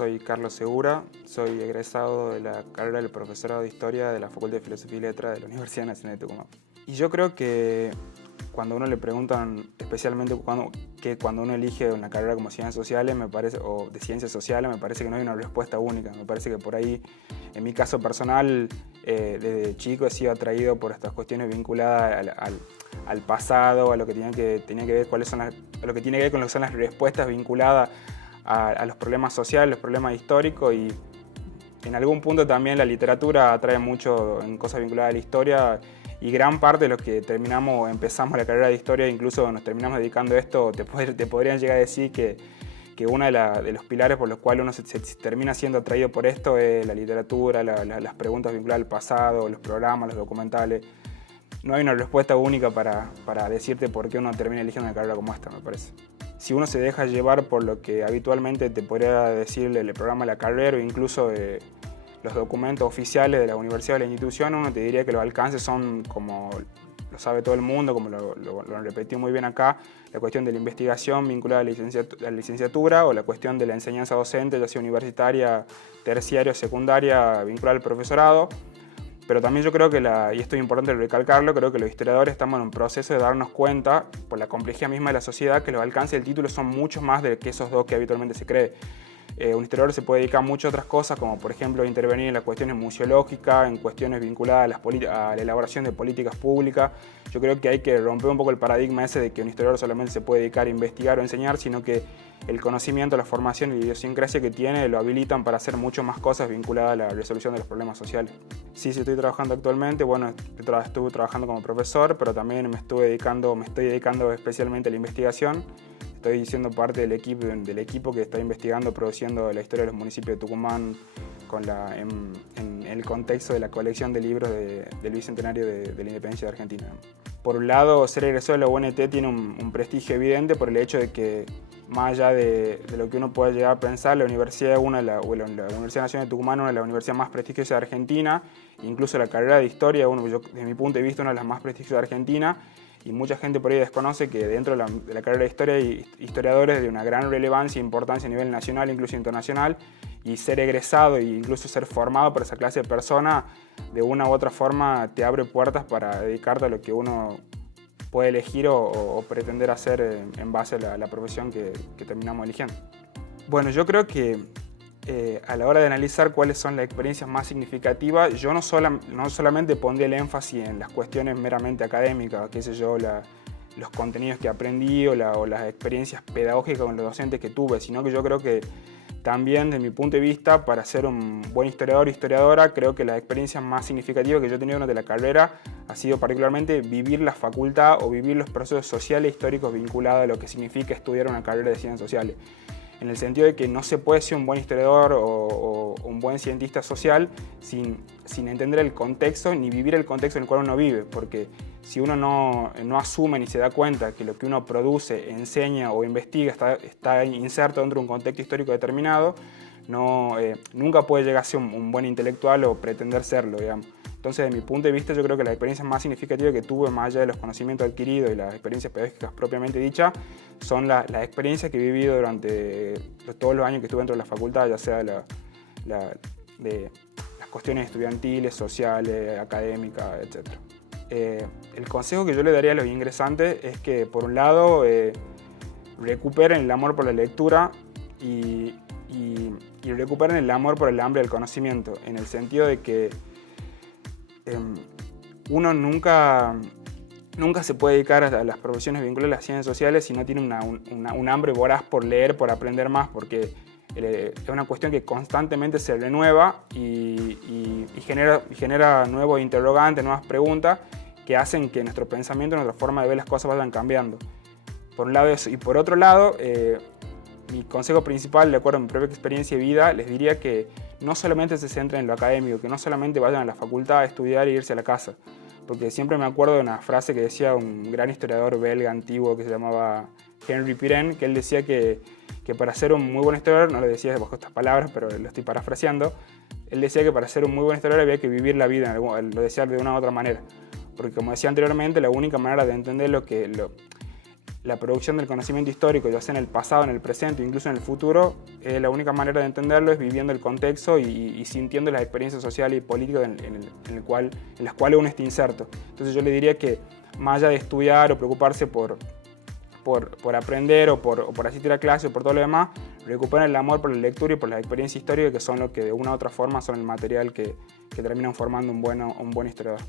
soy Carlos Segura, soy egresado de la carrera del profesorado de Historia de la Facultad de Filosofía y Letras de la Universidad Nacional de Tucumán. Y yo creo que cuando a uno le preguntan, especialmente cuando uno elige una carrera como Ciencias Sociales, o de Ciencias Sociales, me parece que no hay una respuesta única. Me parece que por ahí, en mi caso personal, desde chico he sido atraído por estas cuestiones vinculadas al pasado, a lo que tenía que ver a lo que tiene que ver con lo que son las respuestas vinculadas a los problemas sociales, los problemas históricos, y en algún punto también la literatura atrae mucho en cosas vinculadas a la historia, y gran parte de los que empezamos la carrera de historia, incluso nos terminamos dedicando a esto, te podrían llegar a decir que uno de los pilares por los cuales uno se termina siendo atraído por esto es la literatura, las preguntas vinculadas al pasado, los programas, los documentales. No hay una respuesta única para decirte por qué uno termina eligiendo una carrera como esta, me parece. Si uno se deja llevar por lo que habitualmente te podría decir el programa de la carrera o incluso los documentos oficiales de la universidad o de la institución, uno te diría que los alcances son, como lo sabe todo el mundo, como lo repetí muy bien acá, la cuestión de la investigación vinculada a la licenciatura o la cuestión de la enseñanza docente, ya sea universitaria, terciaria o secundaria, vinculada al profesorado. Pero también yo creo que, y esto es importante recalcarlo, creo que los historiadores estamos en un proceso de darnos cuenta, por la complejidad misma de la sociedad, que los alcances del título son mucho más de que esos dos que habitualmente se cree. Un historiador se puede dedicar a muchas otras cosas, como por ejemplo intervenir en las cuestiones museológicas, en cuestiones vinculadas a la elaboración de políticas públicas. Yo creo que hay que romper un poco el paradigma ese de que un historiador solamente se puede dedicar a investigar o enseñar, sino que el conocimiento, la formación y la idiosincrasia que tiene lo habilitan para hacer mucho más cosas vinculadas a la resolución de los problemas sociales. Sí, estoy trabajando actualmente. Bueno, estuve trabajando como profesor, pero también me estoy dedicando especialmente a la investigación. Estoy siendo parte del equipo que está investigando, produciendo la historia de los municipios de Tucumán en el contexto de la colección de libros del Bicentenario de la Independencia de Argentina. Por un lado, ser egresado de la UNT tiene un prestigio evidente por el hecho de que, más allá de lo que uno pueda llegar a pensar, la Universidad la Universidad Nacional de Tucumán es una de las universidades más prestigiosas de Argentina, incluso la carrera de Historia, desde mi punto de vista, una de las más prestigiosas de Argentina, y mucha gente por ahí desconoce que dentro de la carrera de Historia hay historiadores de una gran relevancia e importancia a nivel nacional, incluso internacional, y ser egresado e incluso ser formado por esa clase de personas, de una u otra forma te abre puertas para dedicarte a lo que uno puede elegir o pretender hacer en base a la profesión que terminamos eligiendo. Bueno, yo creo que a la hora de analizar cuáles son las experiencias más significativas, yo no solamente pondría el énfasis en las cuestiones meramente académicas, qué sé yo, los contenidos que aprendí o las experiencias pedagógicas con los docentes que tuve, sino que yo creo que también, desde mi punto de vista, para ser un buen historiador o historiadora, creo que las experiencias más significativas que yo he tenido durante la carrera ha sido particularmente vivir la facultad o vivir los procesos sociales e históricos vinculados a lo que significa estudiar una carrera de ciencias sociales. En el sentido de que no se puede ser un buen historiador o un buen cientista social sin entender el contexto ni vivir el contexto en el cual uno vive, porque si uno no asume ni se da cuenta que lo que uno produce, enseña o investiga está inserto dentro de un contexto histórico determinado, nunca puede llegar a ser un buen intelectual o pretender serlo, digamos. Entonces, desde mi punto de vista, yo creo que las experiencias más significativas que tuve, más allá de los conocimientos adquiridos y las experiencias pedagógicas propiamente dichas, son las experiencias que he vivido durante todos los años que estuve dentro de la facultad, ya sea de las cuestiones estudiantiles, sociales, académicas, etc. El consejo que yo le daría a los ingresantes es que, por un lado, recuperen el amor por la lectura y recuperen el amor por el hambre del conocimiento, en el sentido de que uno nunca se puede dedicar a las profesiones vinculadas a las ciencias sociales si no tiene un hambre voraz por leer, por aprender más, porque es una cuestión que constantemente se renueva y genera nuevos interrogantes, nuevas preguntas que hacen que nuestro pensamiento, nuestra forma de ver las cosas vayan cambiando. Por un lado eso, y por otro lado, mi consejo principal, de acuerdo a mi propia experiencia de vida, les diría que no solamente se centren en lo académico, que no solamente vayan a la facultad a estudiar e irse a la casa. Porque siempre me acuerdo de una frase que decía un gran historiador belga antiguo que se llamaba Henri Pirenne, que él decía que para ser un muy buen historiador, no lo decía bajo estas palabras, pero lo estoy parafraseando, él decía que para ser un muy buen historiador había que vivir la vida, lo decía de una u otra manera. Porque como decía anteriormente, la única manera de entender la producción del conocimiento histórico, ya sea en el pasado, en el presente, incluso en el futuro, la única manera de entenderlo es viviendo el contexto y sintiendo las experiencias sociales y políticas en las cuales uno está inserto. Entonces yo le diría que más allá de estudiar o preocuparse por aprender o por asistir a clases o por todo lo demás, recuperen el amor por la lectura y por las experiencias históricas, que son lo que de una u otra forma son el material que terminan formando un buen historiador.